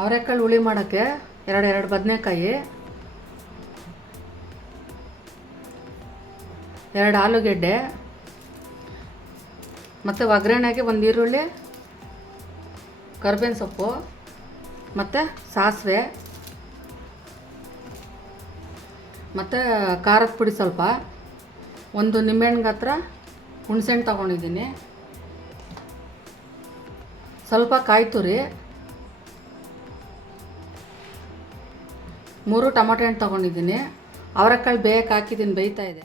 ಅವರೆಕಾಳು ಹುಳಿ ಮಾಡೋಕ್ಕೆ ಎರಡು ಎರಡು ಬದನೆಕಾಯಿ, ಎರಡು ಆಲೂಗೆಡ್ಡೆ, ಮತ್ತು ಒಗ್ಗರಣೆಗೆ ಒಂದು ಈರುಳ್ಳಿ, ಕರ್ಬೇವಿನ ಸೊಪ್ಪು, ಮತ್ತು ಸಾಸಿವೆ, ಮತ್ತು ಖಾರದ ಪುಡಿ ಸ್ವಲ್ಪ. ಒಂದು ನಿಂಬೆಹಣ್ಣು ಗಾತ್ರ, ಹುಣಸೆಹಣ್ಣು ತೊಗೊಂಡಿದ್ದೀನಿ. ಸ್ವಲ್ಪ ಕಾಯ್ತುರಿ ಮೂರು ಟೊಮೊಟೊ ಹಣ್ಣು ತೊಗೊಂಡಿದ್ದೀನಿ. ಅವರೆಕಾಳು ಬೇಯಕ್ಕೆ ಹಾಕಿದ್ದೀನಿ ಬೇಯ್ತಾ ಇದೆ.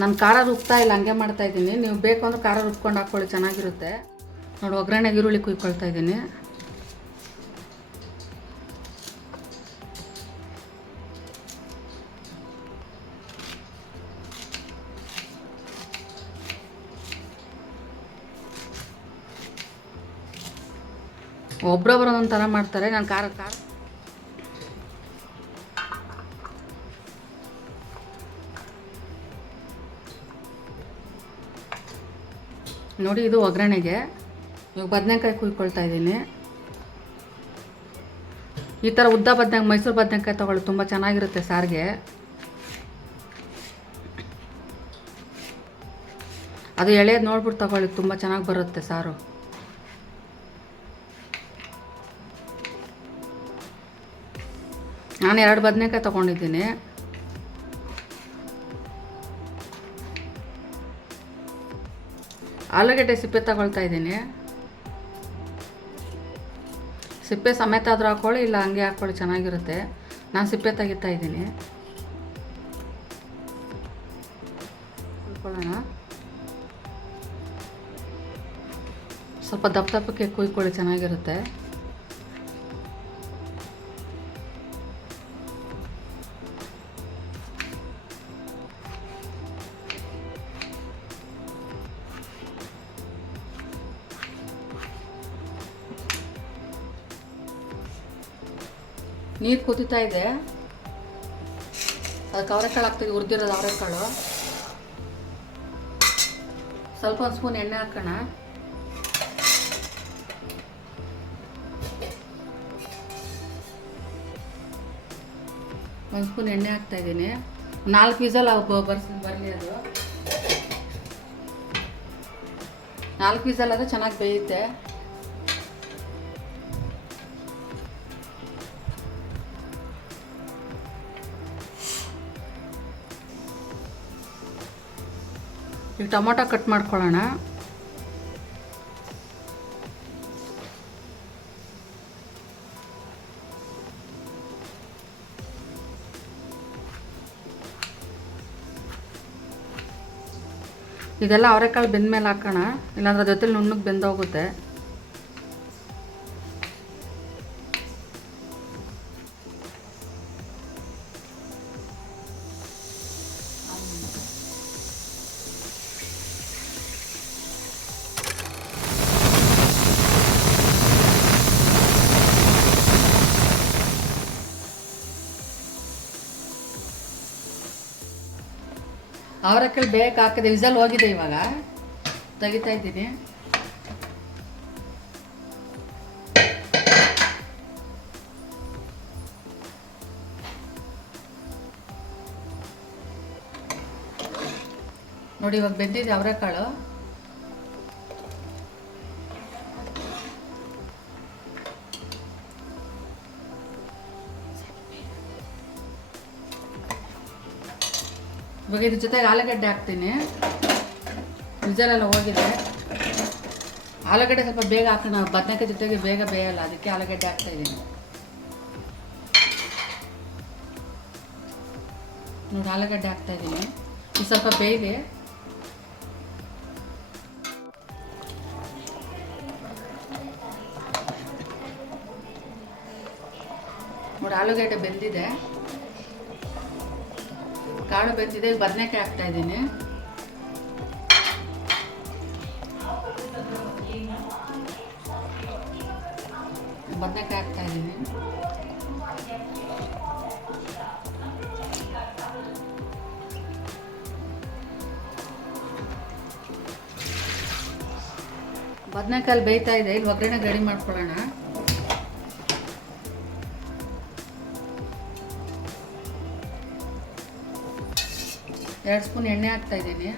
ನಾನು ಖಾರ ರುಬ್ತಾ ಇಲ್ಲ, ಹಂಗೆ ಮಾಡ್ತಾ ಇದ್ದೀನಿ. ನೀವು ಬೇಕು ಅಂದರೆ ಖಾರ ರುಬ್ಕೊಂಡು ಹಾಕ್ಕೊಳ್ಳಿ, ಚೆನ್ನಾಗಿರುತ್ತೆ. ನೋಡಿ, ಒಗ್ಗರಣೆಗೆ ಈರುಳ್ಳಿ ಕುಯ್ಕೊಳ್ತಾ ಇದ್ದೀನಿ. ಒಬ್ರೊಬ್ರು ಒಂದೊಂದು ಥರ ಮಾಡ್ತಾರೆ. ನಾನು ಖಾರ ಖಾರ. ನೋಡಿ ಇದು ಒಗ್ಗರಣೆಗೆ. ಇವಾಗ ಬದನೆಕಾಯಿ ಕುಯ್ಕೊಳ್ತಾ ಇದ್ದೀನಿ. ಈ ಥರ ಉದ್ದ ಬದನೆ ಮೈಸೂರು ಬದನೆಕಾಯಿ ತೊಗೊಳ್ಳಿ ತುಂಬ ಚೆನ್ನಾಗಿರುತ್ತೆ ಸಾರಿಗೆ. ಅದು ಎಳೆದು ನೋಡ್ಬಿಟ್ಟು ತಗೊಳ್ಳಿ, ತುಂಬ ಚೆನ್ನಾಗಿ ಬರುತ್ತೆ ಸಾರು. ನಾನು ಎರಡು ಬದನೆಕಾಯಿ ತೊಗೊಂಡಿದ್ದೀನಿ. ಆಲೂಗಡ್ಡೆ ಸಿಪ್ಪೆ ತಗೊಳ್ತಾ ಇದ್ದೀನಿ. ಸಿಪ್ಪೆ ಸಮೇತ ಆದರೂ ಹಾಕ್ಕೊಳ್ಳಿ ಇಲ್ಲ ಹಂಗೆ ಹಾಕ್ಕೊಳ್ಳಿ ಚೆನ್ನಾಗಿರುತ್ತೆ. ನಾನು ಸಿಪ್ಪೆ ತೆಗಿತಾ ಇದ್ದೀನಿ. ಸ್ವಲ್ಪ ದಪ್ಪ ದಪ್ಪಕ್ಕೆ ಕುಯ್ಕೊಳ್ಳಿ, ಚೆನ್ನಾಗಿರುತ್ತೆ. ನೀರು ಕುದೀತಾ ಇದೆ. ಅದಕ್ಕೆ ಅವರೆಕಾಳು ಹಾಕ್ತೀವಿ, ಹುರಿದಿರೋದು ಅವರೆಕಾಳು ಸ್ವಲ್ಪ ಒಂದು ಸ್ಪೂನ್ ಎಣ್ಣೆ ಹಾಕೋಣ. ಒಂದು ಸ್ಪೂನ್ ಎಣ್ಣೆ ಹಾಕ್ತಾ ಇದ್ದೀನಿ. ನಾಲ್ಕು ವಿಸಲ್ ಬರ್ಸ್ ಬರಲಿ ಅದು. ನಾಲ್ಕು ವಿಸಲ್ ಚೆನ್ನಾಗಿ ಬೇಯುತ್ತೆ. ಈಗ ಟೊಮೊಟೊ ಕಟ್ ಮಾಡ್ಕೊಳ್ಳೋಣ. ಇದೆಲ್ಲ ಅವರೆಕಾಳು ಬೆಂದ ಮೇಲೆ ಹಾಕೋಣ ಇಲ್ಲಾಂದ್ರೆ ಜೊತೆಲಿ ನುಣ್ಣಗೆ ಬೆಂದೋಗುತ್ತೆ. ಅವರೆಕಾಳು ಬೇಗ ಹಾಕಿದೆ. ವಿಸಲ್ ಹೋಗಿದೆ ಇವಾಗ. ತೆಗಿತಾ ಇದ್ದೀನಿ. ನೋಡಿ ಇವಾಗ ಬೆಂದಿದೆ ಅವರೆಕಾಳು ಇವಾಗ ಇದ್ರ ಜೊತೆಗೆ ಆಲೂಗಡ್ಡೆ ಹಾಕ್ತೀನಿ. ವಿಜಲೆಲ್ಲ ಹೋಗಿದೆ. ಆಲೂಗಡ್ಡೆ ಸ್ವಲ್ಪ ಬೇಗ ಹಾಕೋಣ. ಬದನೆಕಾಯಿ ಜೊತೆಗೆ ಬೇಗ ಬೇಯಲ್ಲ, ಅದಕ್ಕೆ ಆಲೂಗಡ್ಡೆ ಹಾಕ್ತಾ ಇದ್ದೀನಿ. ನೋಡಿ, ಆಲೂಗಡ್ಡೆ ಹಾಕ್ತಾ ಇದ್ದೀನಿ. ಇದು ಸ್ವಲ್ಪ ಬೇಯಿದೆ. ನೋಡಿ, ಆಲೂಗಡ್ಡೆ ಬೆಂದಿದೆ. ಕಾಳು ಬೆಂದಿದೆ ಬದನೆಕಾಯಿ ಹಾಕ್ತಾ ಇದ್ದೀನಿ. ಬದನೆಕಾಯಿ ಹಾಕ್ತಾ ಇದ್ದೀನಿ. ಬದನೆಕಾಯಿ ಬೇಯ್ತಾ ಇದೆ, ಇಲ್ಲಿ ಒಗ್ಗರಣೆ ರೆಡಿ ಮಾಡ್ಕೊಳ್ಳೋಣ. ಎರಡು ಸ್ಪೂನ್ ಎಣ್ಣೆ ಹಾಕ್ತಾ ಇದ್ದೀನಿ.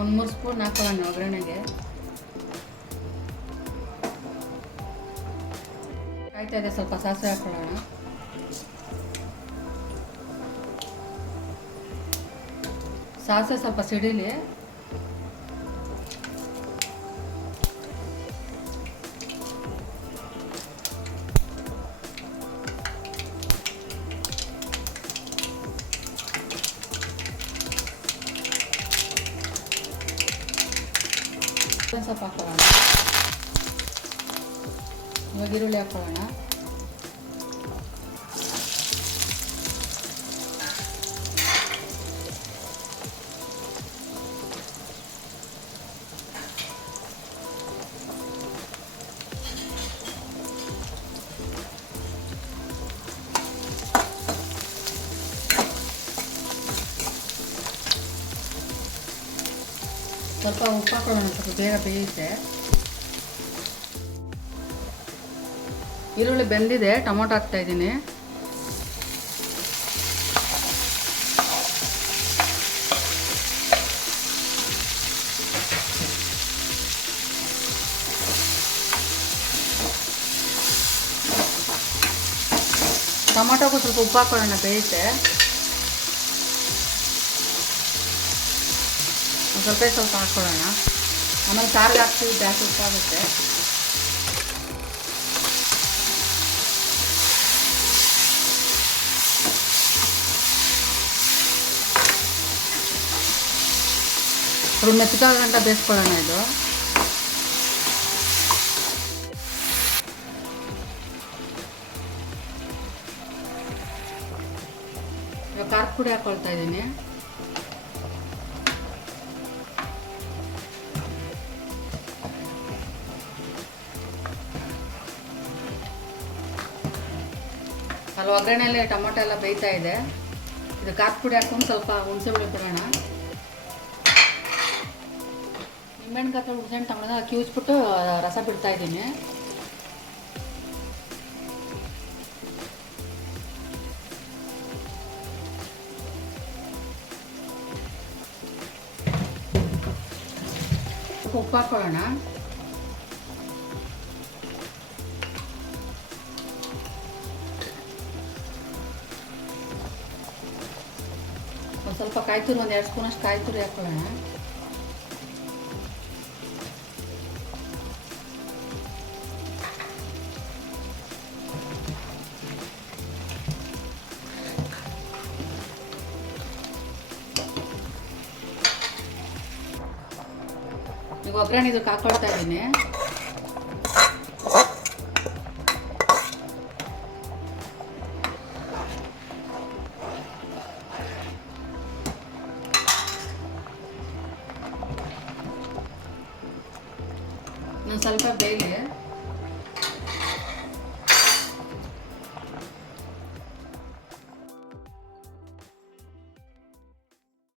ಒಂದು ಮೂರು ಸ್ಪೂನ್ ಹಾಕೊಳ್ಳೋಣ ಒಗ್ಗರಣೆಗೆ. ಕಾಯ್ತಾ ಇದೆ ಸ್ವಲ್ಪ ಸಾಸಿವೆ ಹಾಕೊಳ್ಳೋಣ. ಸಾಸಿವೆ ಸ್ವಲ್ಪ ಸಿಡಿಲಿ. ಸ್ವಲ್ಪ ಹಾಕೊಳ್ಳೋಣ ಈರುಳ್ಳಿ ಸ್ವಲ್ಪ ಉಪ್ಪು ಹಾಕೊಳ್ಳೋಣ ಸ್ವಲ್ಪ ಬೇಗ ಬೇಯುತ್ತೆ ಈರುಳ್ಳಿ ಬೆಂದಿದೆ, ಟೊಮೊಟೊ ಹಾಕ್ತಾ ಇದ್ದೀನಿ. ಟೊಮೊಟೊಗೂ ಸ್ವಲ್ಪ ಉಪ್ಪು ಹಾಕೊಳ್ಳೋಣ ಬೇಯುತ್ತೆ ಸ್ವಲ್ಪ ಸ್ವಲ್ಪ ಹಾಕ್ಕೊಳ್ಳೋಣ ಆಮೇಲೆ ಸಾರಿಗೆ ಹಾಕ್ತೀವಿ ಜಾಸ್ತಿ ಉಪ್ಪಾಗುತ್ತೆ ಸ್ವಲ್ಪ ಮೆತ್ತಗಾಗ ಗಂಟ ಬೇಯಿಸ್ಕೊಳ್ಳೋಣ ಇದು. ಖಾರದ ಪುಡಿ ಹಾಕ್ಕೊಳ್ತಾ ಇದ್ದೀನಿ. ಅಲ್ಲಿ ಒಗ್ಗರಣೆಯಲ್ಲಿ ಟೊಮೊಟೊ ಎಲ್ಲ ಬೇಯ್ತಾ ಇದೆ. ಇದು ಖಾರದ ಪುಡಿ ಸ್ವಲ್ಪ ಹುಣಸೆ ಹುಳಿ ಬಿಡೋಣ ನಿಂಬೆಹಣ್ಣು ಕತ್ತ ಹುಣಸೆ ತಗೊಂಡು ಕ್ಯೂಸ್ಬಿಟ್ಟು ರಸ ಬಿಡ್ತಾ ಇದ್ದೀನಿ. ಉಪ್ಪು ಹಾಕೊಳ್ಳೋಣ ಸ್ವಲ್ಪ ಕಾಯಿ ತುರಿ ಒಂದು ಎರಡು ಸ್ಪೂನಷ್ಟು ಕಾಯಿ ತುರಿ ಹಾಕೊಳ್ಳೋಣ ಈಗ ಒಗ್ಗರಣೆ ಇದಕ್ಕೆ ಹಾಕೊಳ್ತಾ ಇದ್ದೀನಿ. ನಾನು ಸ್ವಲ್ಪ ಬೇಯಲಿ